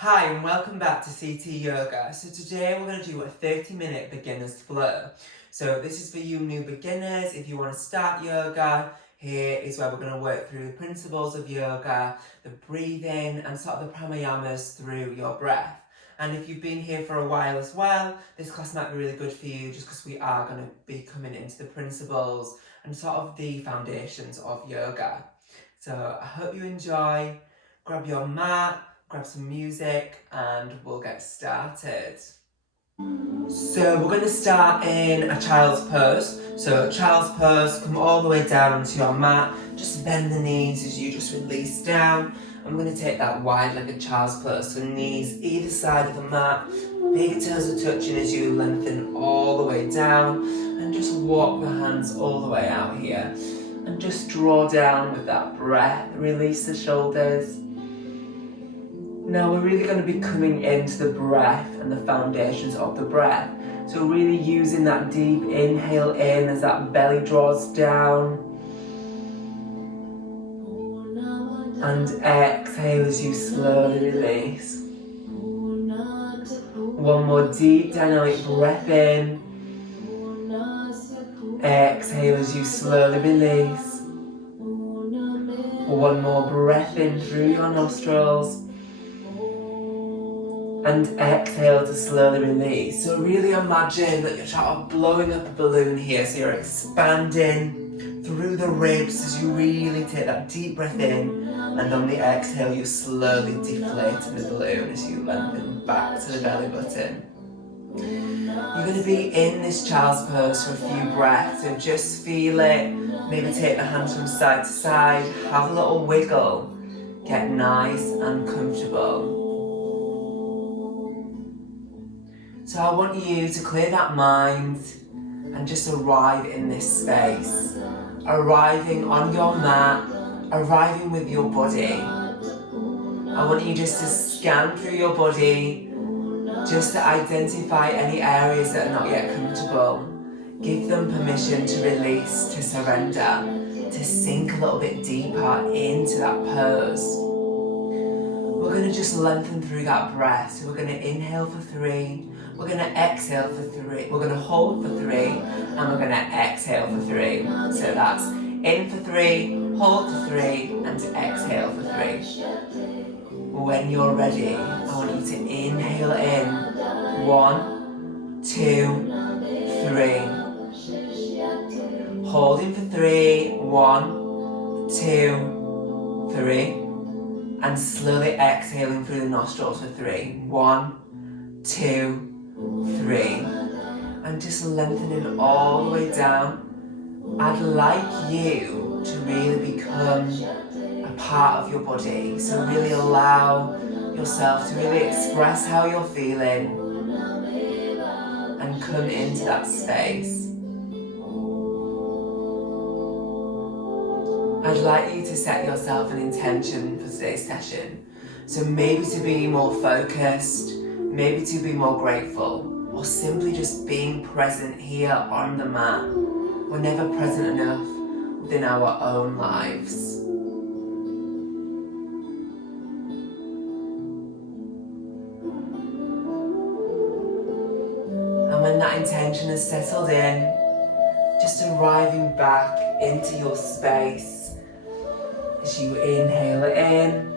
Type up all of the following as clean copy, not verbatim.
Hi and welcome back to CTyoga. So today we're going to do a 30-minute beginner's flow. So this is for you new beginners. If you want to start yoga, here is where we're going to work through the principles of yoga, the breathing and sort of the pranayamas through your breath. And if you've been here for a while as well, this class might be really good for you just because we are going to be coming into the principles and sort of the foundations of yoga. So I hope you enjoy. Grab your mat, grab some music and we'll get started. So we're going to start in a child's pose. So child's pose, come all the way down onto your mat, just bend the knees as you just release down. I'm going to take that wide-legged child's pose, so knees either side of the mat, big toes are touching as you lengthen all the way down and just walk the hands all the way out here. And just draw down with that breath, release the shoulders. Now we're really going to be coming into the breath and the foundations of the breath. So really using that deep inhale in as that belly draws down. And exhale as you slowly release. One more deep dynamic breath in. Exhale as you slowly release. One more breath in through your nostrils. And exhale to slowly release. So really imagine that you're sort of blowing up a balloon here. So you're expanding through the ribs as you really take that deep breath in. And on the exhale, you're slowly deflating the balloon as you lengthen back to the belly button. You're going to be in this child's pose for a few breaths. So just feel it. Maybe take the hands from side to side. Have a little wiggle. Get nice and comfortable. So I want you to clear that mind and just arrive in this space. Arriving on your mat, arriving with your body. I want you just to scan through your body, just to identify any areas that are not yet comfortable. Give them permission to release, to surrender, to sink a little bit deeper into that pose. We're going to just lengthen through that breath. So we're going to inhale for 3. We're going to exhale for 3. We're going to hold for 3. And we're going to exhale for 3. So that's in for 3, hold for 3, and exhale for 3. When you're ready, I want you to inhale in. 1, 2, 3. Holding for 3. 1, 2, 3. And slowly exhaling through the nostrils for 3. 1, 2, 3. And just lengthening all the way down. I'd like you to really become a part of your body. So really allow yourself to really express how you're feeling and come into that space. I'd like you to set yourself an intention for today's session. So maybe to be more focused, maybe to be more grateful, or simply just being present here on the mat. We're never present enough within our own lives. And when that intention is settled in, just arriving back into your space. As you inhale it in,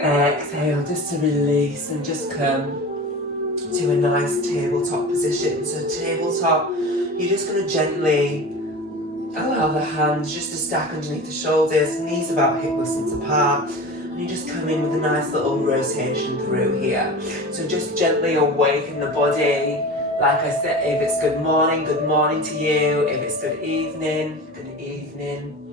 exhale just to release and just come to a nice tabletop position. So tabletop, you're just going to gently allow the hands just to stack underneath the shoulders, knees about hip distance apart, and you just come in with a nice little rotation through here. So just gently awaken the body. Like I said, if it's good morning to you. If it's good evening, good evening.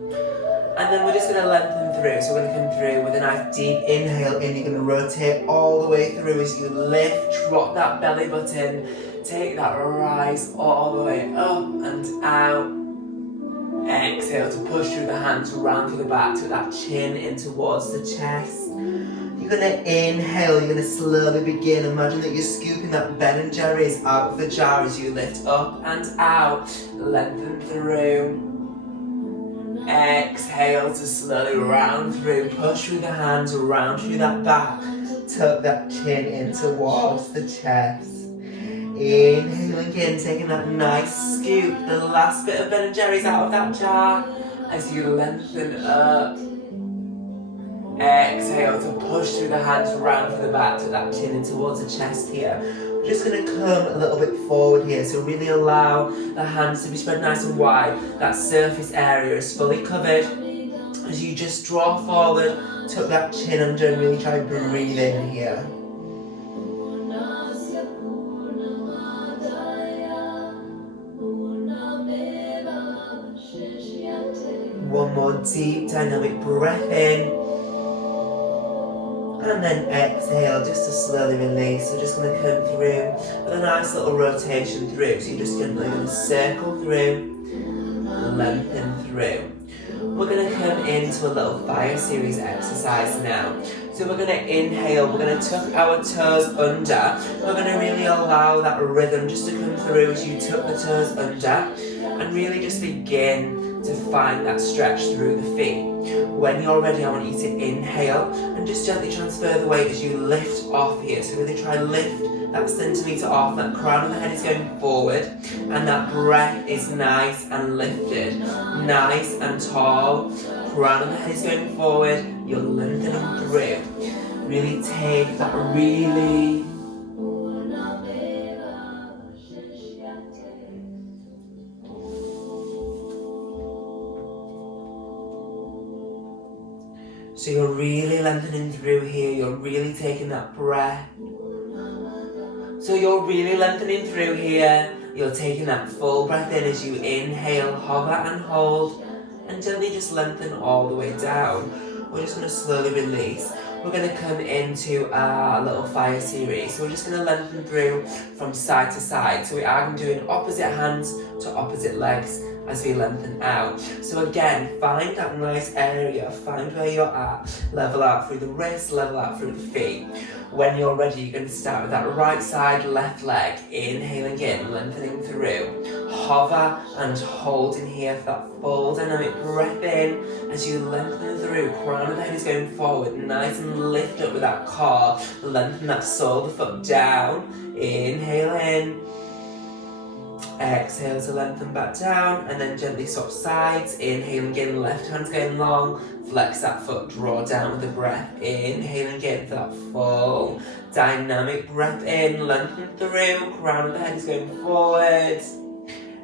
And then we're just going to lengthen through. So we're going to come through with a nice deep inhale in. You're going to rotate all the way through as you lift, drop that belly button, take that rise all the way up and out. Exhale to push through the hands, round through the back, to that chin in towards the chest. You're going to inhale, you're going to slowly begin. Imagine that you're scooping that Ben and Jerry's out of the jar as you lift up and out. Lengthen through. Exhale to slowly round through, push through the hands, round through that back, tuck that chin in towards the chest. Inhaling in, taking that nice scoop, the last bit of Ben and Jerry's out of that jar as you lengthen up. Exhale to push through the hands, round through the back, tuck that chin in towards the chest here. We're just going to come a little bit forward here, so really allow the hands to be spread nice and wide. That surface area is fully covered. As you just draw forward, tuck that chin under and really try to breathe in here. One more deep dynamic breath in. And then exhale just to slowly release. So just going to come through with a nice little rotation through. So you're just going to circle through, lengthen through. We're going to come into a little fire series exercise now. So we're going to inhale, we're going to tuck our toes under. We're going to really allow that rhythm just to come through as you tuck the toes under. And really just begin to find that stretch through the feet. When you're ready, I want you to inhale and just gently transfer the weight as you lift off here. So really try to lift that centimetre off, that crown of the head is going forward, and that breath is nice and lifted, nice and tall. Crown of the head is going forward, you're lengthening through. Really take that really So you're really lengthening through here, you're really taking that breath. So you're really lengthening through here, you're taking that full breath in as you inhale, hover and hold, and gently just lengthen all the way down. We're just going to slowly release. We're going to come into our little fire series. So we're just going to lengthen through from side to side. So we are going to do opposite hands to opposite legs as we lengthen out. So again, find that nice area, find where you're at, level out through the wrists, level out through the feet. When you're ready, you're going to start with that right side, left leg, inhaling in, lengthening through. Hover and hold in here for that full dynamic breath in as you lengthen through. Crown of the head is going forward, nice and lift up with that core, lengthen that sole of the foot down, inhale in. Exhale to lengthen back down and then gently swap sides. Inhaling in, left hand's going long. Flex that foot, draw down with the breath. Inhaling in for that full dynamic breath in. Lengthen through, crown of the head is going forward.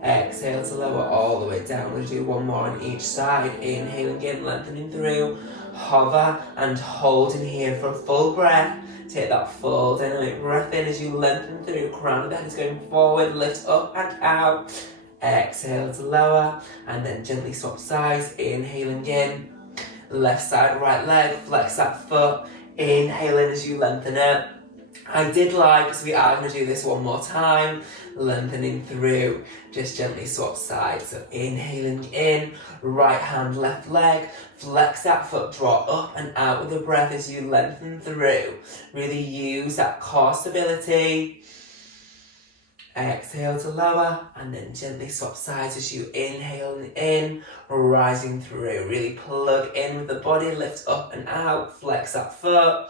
Exhale to lower all the way down. We'll do one more on each side. Inhaling in, lengthening through. Hover and hold in here for a full breath. Take that full dynamic breath in as you lengthen through. Crown of the head is going forward, lift up and out. Exhale to lower and then gently swap sides. Inhaling in, left side, right leg, flex that foot. Inhale in as you lengthen up. I did lie because we are going to do this one more time. Lengthening through, just gently swap sides. So inhaling in, right hand, left leg, flex that foot, draw up and out with the breath as you lengthen through. Really use that core stability. Exhale to lower and then gently swap sides as you inhale in, rising through. Really plug in with the body, lift up and out, flex that foot.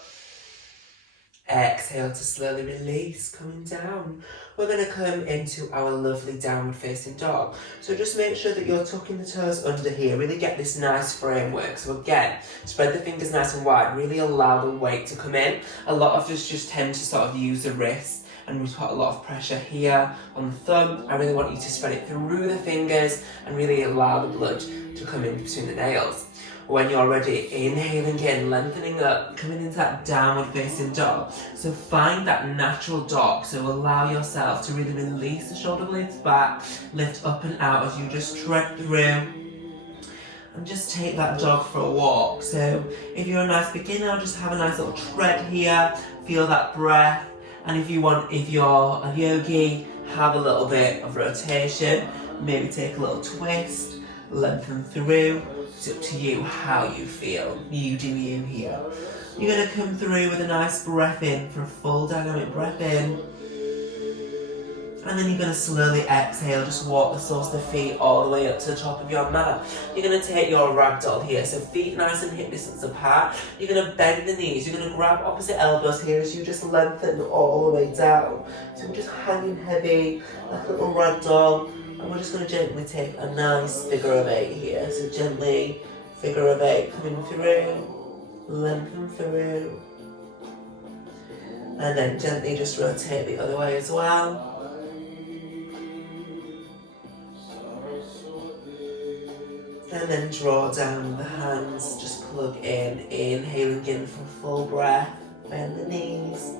Exhale to slowly release, coming down. We're going to come into our lovely downward facing dog. So just make sure that you're tucking the toes under here. Really get this nice framework. So again, spread the fingers nice and wide. Really allow the weight to come in. A lot of us just tend to sort of use the wrists and we put a lot of pressure here on the thumb. I really want you to spread it through the fingers and really allow the blood to come in between the nails. When you're ready, inhaling in, lengthening up, coming into that downward facing dog. So find that natural dog. So allow yourself to really release the shoulder blades back, lift up and out as you just tread through. And just take that dog for a walk. So if you're a nice beginner, just have a nice little tread here, feel that breath. And if you're a yogi, have a little bit of rotation, maybe take a little twist, lengthen through. It's up to you how you feel. You do you here. You're going to come through with a nice breath in for a full dynamic breath in. And then you're going to slowly exhale, just walk the soles of the feet all the way up to the top of your mat. You're going to take your ragdoll here, so feet nice and hip distance apart. You're going to bend the knees, you're going to grab opposite elbows here as you just lengthen all the way down. So we're just hanging heavy, like a little ragdoll, and we're just going to gently take a nice figure of 8 here. So gently, figure of 8 coming through, lengthen through, and then gently just rotate the other way as well. And then draw down the hands, just plug in, inhaling in for full breath, bend the knees.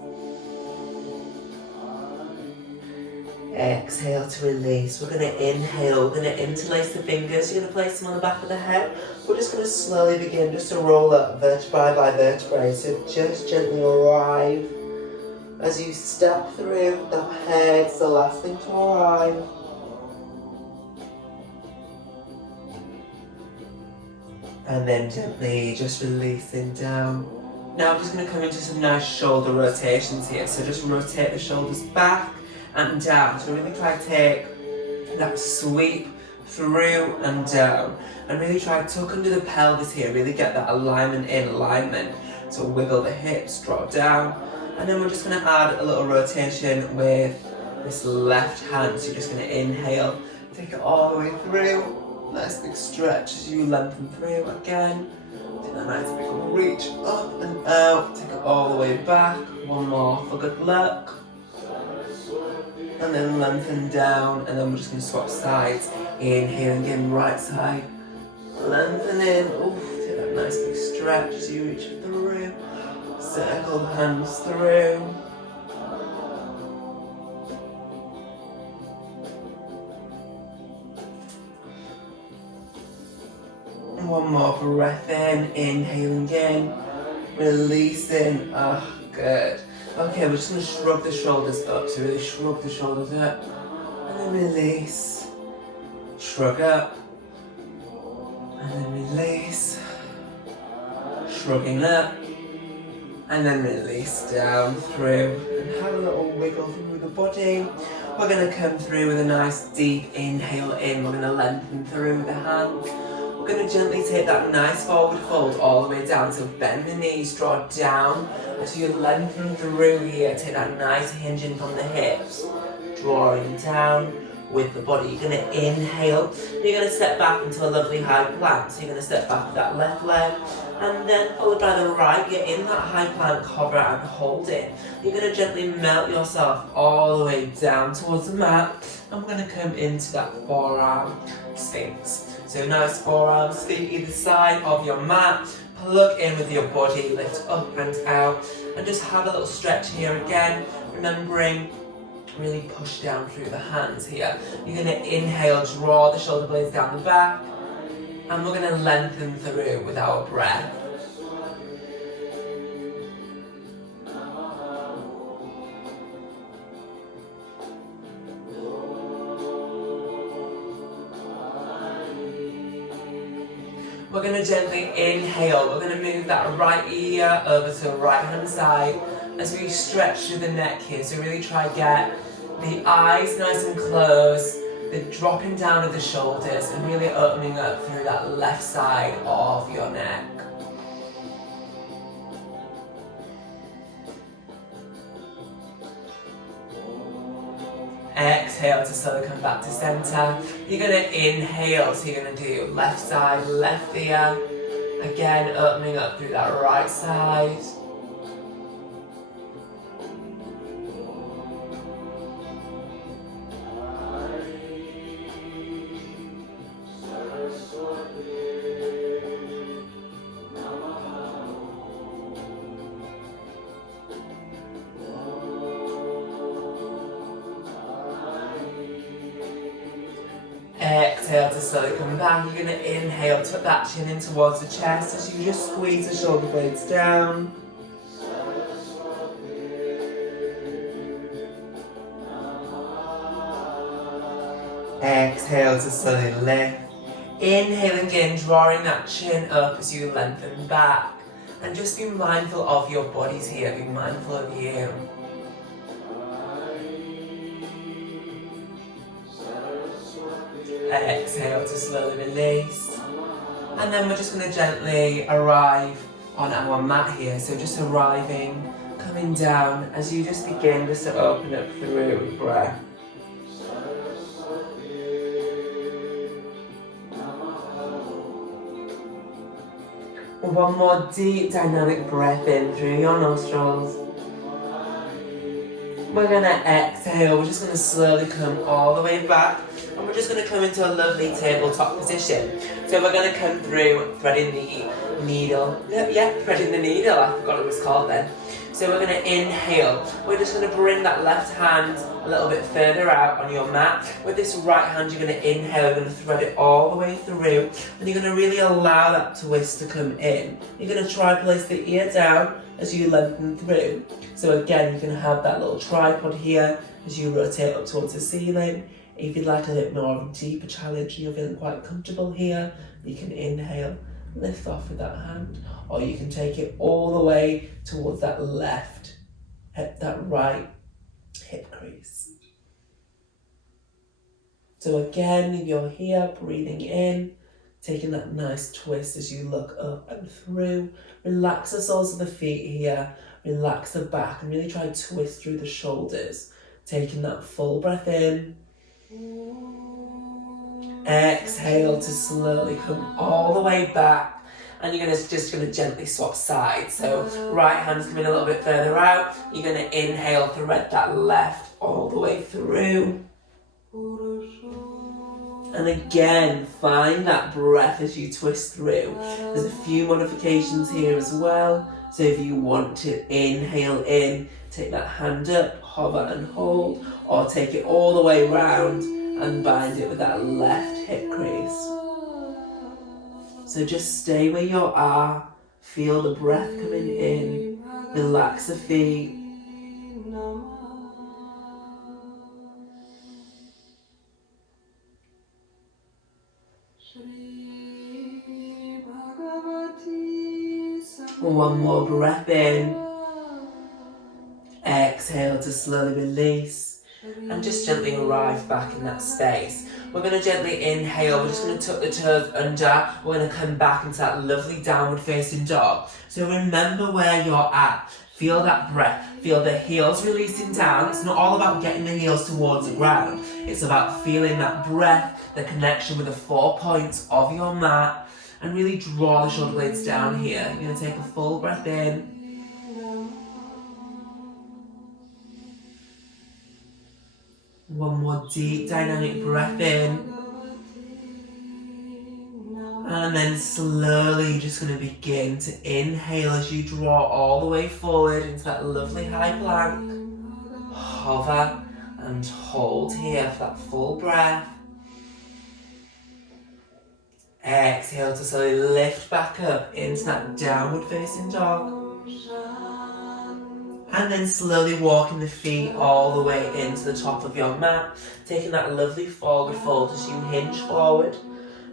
Exhale to release. We're going to inhale, we're going to interlace the fingers, you're going to place them on the back of the head. We're just going to slowly begin just to roll up vertebrae by vertebrae, so just gently arrive. As you step through, the head's the last thing to arrive. And then gently just releasing down. Now I'm just going to come into some nice shoulder rotations here. So just rotate the shoulders back and down. So really try to take that sweep through and down. And really try to tuck under the pelvis here. Really get that alignment in alignment. So wiggle the hips, drop down. And then we're just going to add a little rotation with this left hand. So you're just going to inhale, take it all the way through. Nice big stretch as you lengthen through again. Take that nice big reach up and out. Take it all the way back. One more for good luck. And then lengthen down. And then we're just going to swap sides. Inhaling in right side. Lengthening. Oof, take that nice big stretch as you reach through. Circle the hands through. One more breath in, inhaling in, releasing, good. Okay, we're just going to shrug the shoulders up, so really shrug the shoulders up, and then release, shrug up, and then release, shrugging up, and then release down through, and have a little wiggle through the body. We're going to come through with a nice deep inhale in, we're going to lengthen through the hands. We're going to gently take that nice forward fold all the way down, so bend the knees, draw down, as you lengthen through here, take that nice hinging from the hips, drawing down with the body. You're going to inhale, you're going to step back into a lovely high plank, so you're going to step back with that left leg, and then followed by the right, you're in that high plank, hover and hold it. You're going to gently melt yourself all the way down towards the mat, and we're going to come into that forearm sphinx. So nice forearms, feet either side of your mat, plug in with your body, lift up and out, and just have a little stretch here again, remembering really push down through the hands here. You're going to inhale, draw the shoulder blades down the back, and we're going to lengthen through with our breath. We're going to gently inhale, we're going to move that right ear over to the right hand side as we stretch through the neck here. So really try to get the eyes nice and closed, the dropping down of the shoulders and really opening up through that left side of your neck. Exhale to slowly come back to center. You're going to inhale, so you're going to do left side, left ear. Again, opening up through that right side. Exhale to slowly come back. You're going to inhale, tuck that chin in towards the chest as you just squeeze the shoulder blades down. Exhale to slowly lift. Inhaling in, drawing that chin up as you lengthen back. And just be mindful of your bodies here, be mindful of you. Exhale to slowly release. And then we're just going to gently arrive on our mat here. So just arriving, coming down as you just begin just to open up through breath. One more deep dynamic breath in through your nostrils. We're going to exhale, we're just going to slowly come all the way back and we're just going to come into a lovely tabletop position. So we're going to come through threading the needle. Threading the needle, I forgot what it was called then. So we're going to inhale. We're just going to bring that left hand a little bit further out on your mat. With this right hand, you're going to inhale, you're going to thread it all the way through, and you're going to really allow that twist to come in. You're going to try to place the ear down as you lengthen through. So again, you can have that little tripod here as you rotate up towards the ceiling. If you'd like a bit more of a deeper challenge and you're feeling quite comfortable here, you can inhale, lift off with that hand, or you can take it all the way towards that left, that right hip crease. So again, if you're here, breathing in, taking that nice twist as you look up and through. Relax the soles of the feet here, relax the back, and really try to twist through the shoulders. Taking that full breath in. Exhale to slowly come all the way back. And you're just going to gently swap sides. So right hand's coming a little bit further out. You're going to inhale, thread that left all the way through. And again, find that breath as you twist through. There's a few modifications here as well. So if you want to inhale in, take that hand up, hover and hold, or take it all the way round and bind it with that left hip crease. So just stay where you are, feel the breath coming in, relax the feet. One more breath in. Exhale to slowly release. And just gently arrive back in that space. We're going to gently inhale, we're just going to tuck the toes under. We're going to come back into that lovely downward facing dog. So remember where you're at. Feel that breath. Feel the heels releasing down. It's not all about getting the heels towards the ground. It's about feeling that breath, the connection with the 4 points of your mat. And really draw the shoulder blades down here. You're going to take a full breath in. One more deep dynamic breath in. And then slowly you're just going to begin to inhale as you draw all the way forward into that lovely high plank. Hover and hold here for that full breath. Exhale to slowly lift back up into that downward facing dog. And then slowly walking the feet all the way into the top of your mat. Taking that lovely forward fold as you hinge forward.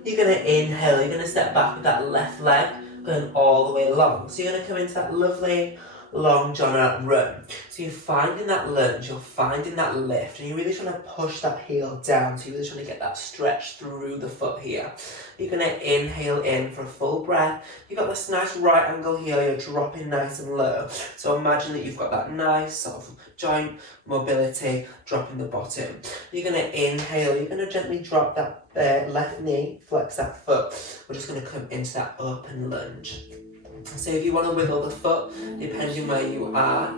You're going to inhale, you're going to step back with that left leg going all the way along. So you're going to come into that lovely long drawn out run. So you're finding that lunge, you're finding that lift, and you're really trying to push that heel down. So you're really trying to get that stretch through the foot here. You're going to inhale in for a full breath. You've got this nice right angle here, you're dropping nice and low. So imagine that you've got that nice sort of joint mobility, dropping the bottom. You're going to inhale, you're going to gently drop that left knee, flex that foot. We're just going to come into that open lunge. So if you want to wiggle the foot, depending where you are,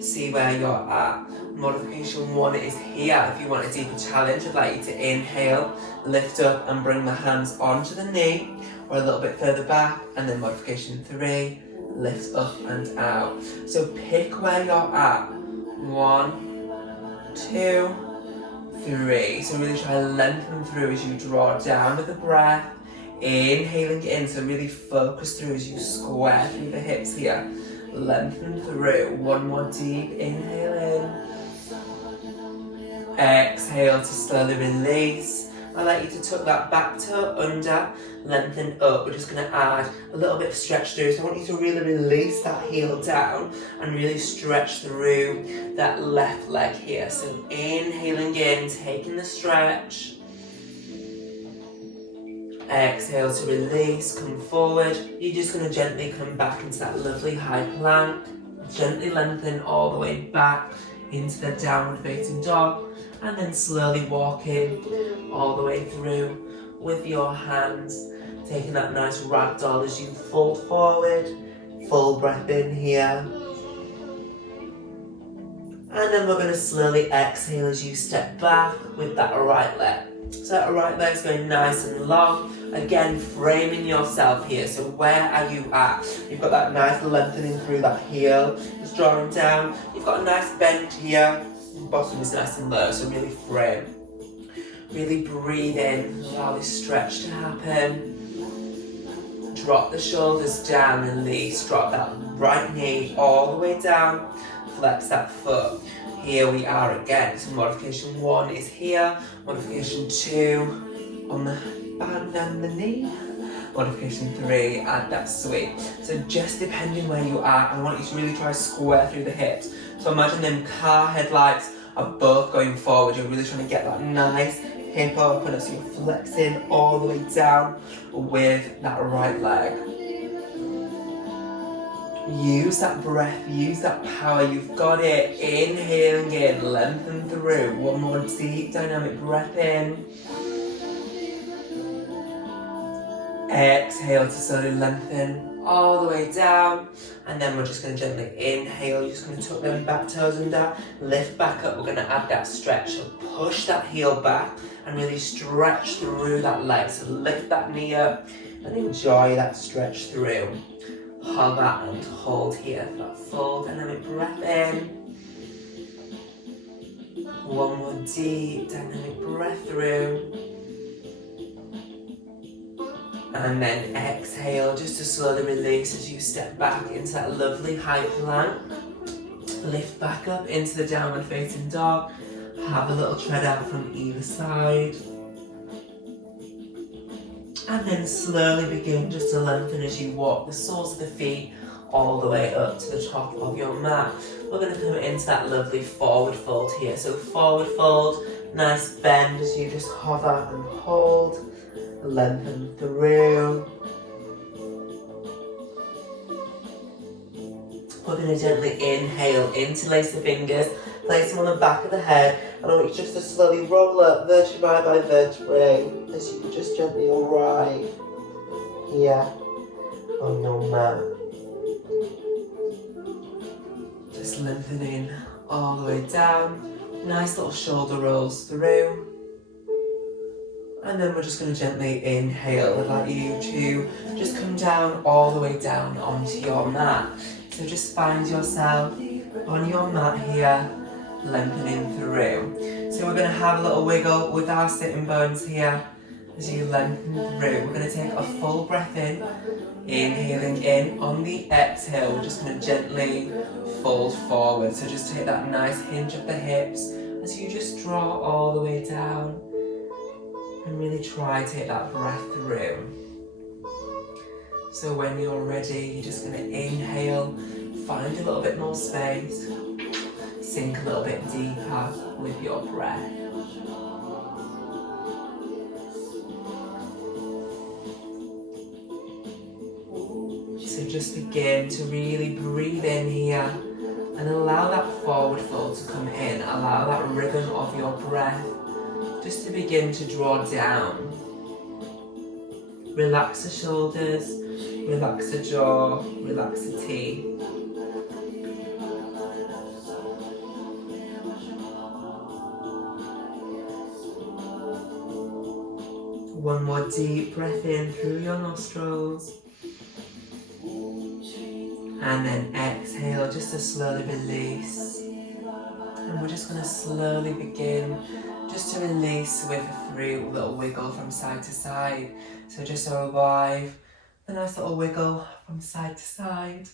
see where you're at. Modification 1 is here. If you want a deeper challenge, I'd like you to inhale, lift up and bring the hands onto the knee, or a little bit further back, and then modification 3, lift up and out. So pick where you're at. 1, 2, 3. So really try to lengthen through as you draw down with the breath. Inhaling in, so really focus through as you square through the hips here. Lengthen through. One more deep inhale in. Exhale to slowly release. I'd like you to tuck that back toe under, lengthen up. We're just going to add a little bit of stretch through. So I want you to really release that heel down and really stretch through that left leg here. So inhaling in, taking the stretch. Exhale to release, come forward. You're just going to gently come back into that lovely high plank. Gently lengthen all the way back into the downward facing dog, and then slowly walk in all the way through with your hands, taking that nice ragdoll as you fold forward. Full breath in here. And then we're going to slowly exhale as you step back with that right leg. So that right leg's going nice and long. Again, framing yourself here. So where are you at? You've got that nice lengthening through that heel. Just drawing down. You've got a nice bend here. The bottom is nice and low, so really frame. Really breathe in. Allow this stretch to happen. Drop the shoulders down, release. Drop that right knee all the way down. Flex that foot. Here we are again. So modification 1 is here. Modification 2 on the band and the knee. Modification 3, add that sweep. So just depending where you are, I want you to really try to square through the hips. So imagine them car headlights are both going forward. You're really trying to get that nice hip open, so you're flexing all the way down with that right leg. Use that breath, use that power, you've got it. Inhaling in, lengthen through. One more deep dynamic breath in. Exhale to slowly lengthen all the way down. And then we're just going to gently inhale, you're just going to tuck them back toes under, lift back up, we're going to add that stretch. So push that heel back and really stretch through that leg. So lift that knee up and enjoy that stretch through. Hover and hold here for that full dynamic breath in. One more deep dynamic breath through. And then exhale just to slowly release as you step back into that lovely high plank. Lift back up into the downward facing dog. Have a little tread out from either side. And then slowly begin just to lengthen as you walk the soles of the feet all the way up to the top of your mat. We're going to come into that lovely forward fold here. So forward fold, nice bend as you just hover and hold. Lengthen through. We're going to gently inhale, interlace the fingers, place them on the back of the head, and I want you just to slowly roll up vertebrae by vertebrae as you just gently arrive here on your mat. Just lengthening all the way down, nice little shoulder rolls through. And then we're just going to gently inhale. I'd like you to just come down all the way down onto your mat. So just find yourself on your mat here, lengthening through. So we're going to have a little wiggle with our sitting bones here as you lengthen through. We're going to take a full breath in, inhaling in. On the exhale, we're just going to gently fold forward. So just take that nice hinge of the hips as you just draw all the way down. And really try to take that breath through. So when you're ready, you're just going to inhale, find a little bit more space, sink a little bit deeper with your breath. So just begin to really breathe in here and allow that forward fold to come in, allow that rhythm of your breath just to begin to draw down. Relax the shoulders, relax the jaw, relax the teeth. One more deep breath in through your nostrils. And then exhale just to slowly release. And we're just going to slowly begin just to release with a through little wiggle from side to side. So just arrive, a nice little wiggle from side to side.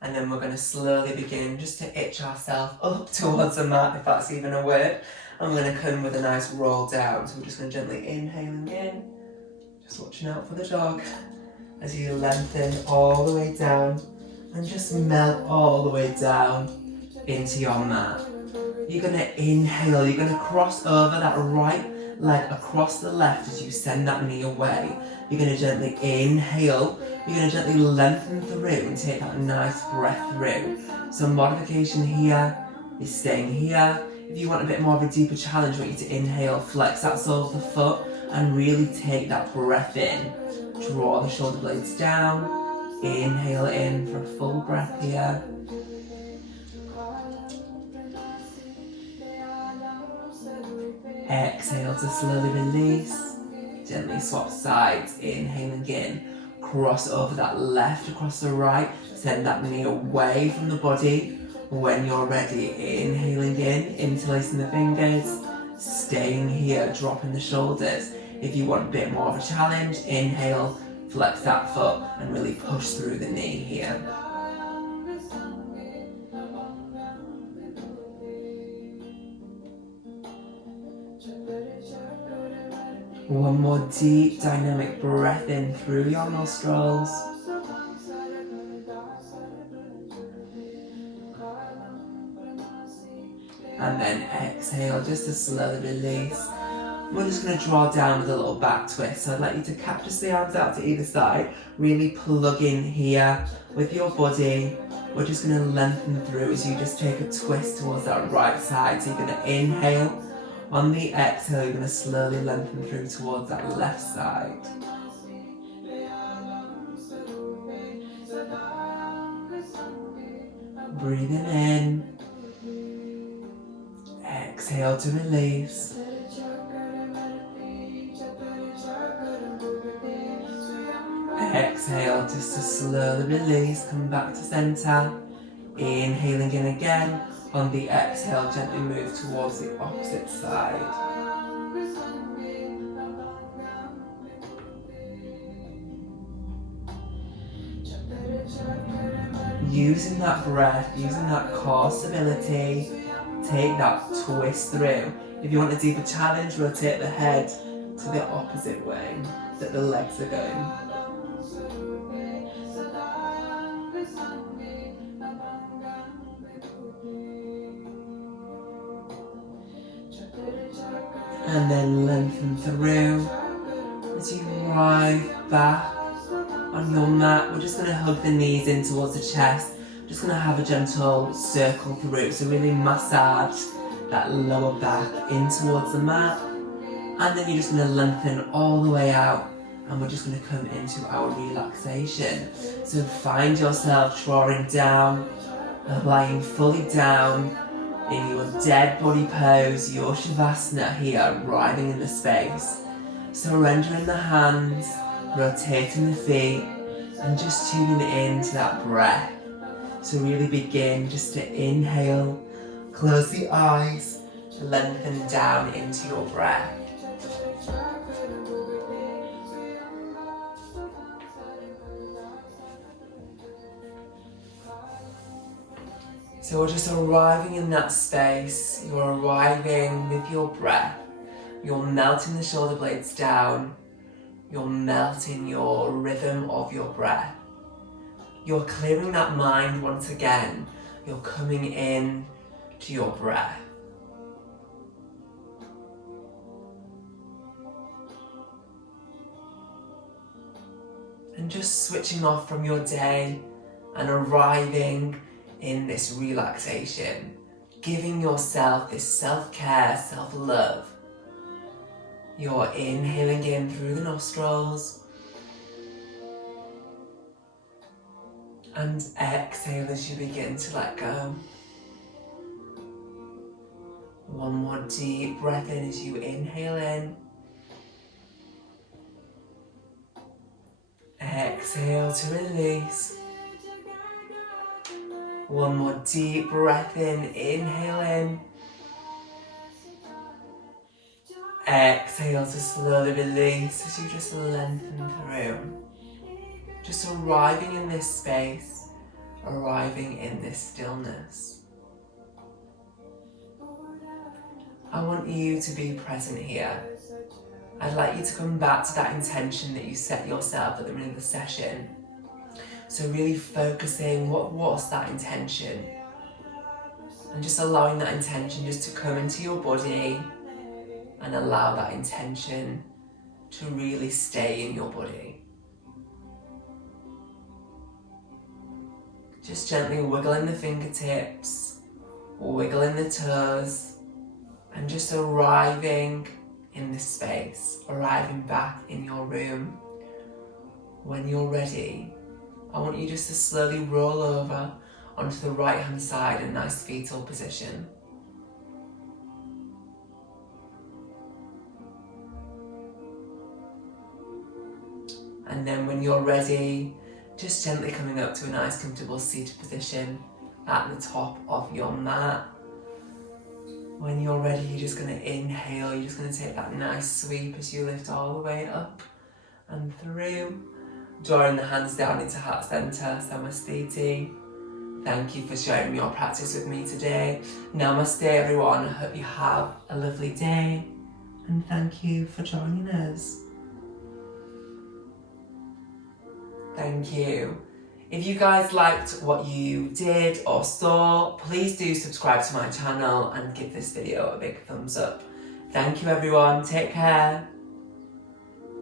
And then we're going to slowly begin just to itch ourselves up towards the mat, if that's even a word. And we're going to come with a nice roll down. So we're just going to gently inhaling in, just watching out for the dog as you lengthen all the way down and just melt all the way down into your mat. You're going to inhale, you're going to cross over that right leg across the left as you send that knee away. You're going to gently inhale, you're going to gently lengthen through and take that nice breath through. So modification here is staying here. If you want a bit more of a deeper challenge, I want you to inhale, flex that sole of the foot and really take that breath in. Draw the shoulder blades down, inhale in for a full breath here. Exhale to slowly release. Gently swap sides, inhaling in. Cross over that left across the right. Send that knee away from the body. When you're ready, inhaling in, interlacing the fingers. Staying here, dropping the shoulders. If you want a bit more of a challenge, inhale, flex that foot and really push through the knee here. One more deep dynamic breath in through your nostrils. And then exhale just to slowly release. We're just going to draw down with a little back twist. So I'd like you to just the arms out to either side. Really plug in here with your body. We're just going to lengthen through as you just take a twist towards that right side. So you're going to inhale. On the exhale, you're going to slowly lengthen through towards that left side. Breathing in. Exhale to release. Exhale just to slowly release. Come back to center. Inhaling in again. On the exhale, gently move towards the opposite side. Using that breath, using that core stability, take that twist through. If you want a deeper challenge, rotate the head to the opposite way that the legs are going. And then lengthen through as you arrive back on your mat. We're just going to hug the knees in towards the chest. Just going to have a gentle circle through. So really massage that lower back in towards the mat. And then you're just going to lengthen all the way out. And we're just going to come into our relaxation. So find yourself drawing down, lying fully down in your dead body pose, your Shavasana here, arriving in the space. Surrendering the hands, rotating the feet, and just tuning in to that breath. So really begin just to inhale, close the eyes, lengthen down into your breath. So we're just arriving in that space. You're arriving with your breath. You're melting the shoulder blades down. You're melting your rhythm of your breath. You're clearing that mind once again. You're coming in to your breath. And just switching off from your day and arriving in this relaxation, giving yourself this self-care, self-love. You're inhaling in through the nostrils and exhale as you begin to let go. One more deep breath in as you inhale in. Exhale to release. One more deep breath in, inhale in. Exhale to slowly release as you just lengthen through. Just arriving in this space, arriving in this stillness. I want you to be present here. I'd like you to come back to that intention that you set yourself at the beginning of the session. So really focusing, what was that intention? And just allowing that intention just to come into your body and allow that intention to really stay in your body. Just gently wiggling the fingertips, wiggling the toes, and just arriving in this space, arriving back in your room. When you're ready, I want you just to slowly roll over onto the right hand side in a nice fetal position. And then when you're ready, just gently coming up to a nice comfortable seated position at the top of your mat. When you're ready, you're just going to inhale, you're just going to take that nice sweep as you lift all the way up and through, drawing the hands down into heart center, Samastiti. Thank you for sharing your practice with me today. Namaste everyone, I hope you have a lovely day, and thank you for joining us. Thank you. If you guys liked what you did or saw, please do subscribe to my channel and give this video a big thumbs up. Thank you everyone, take care.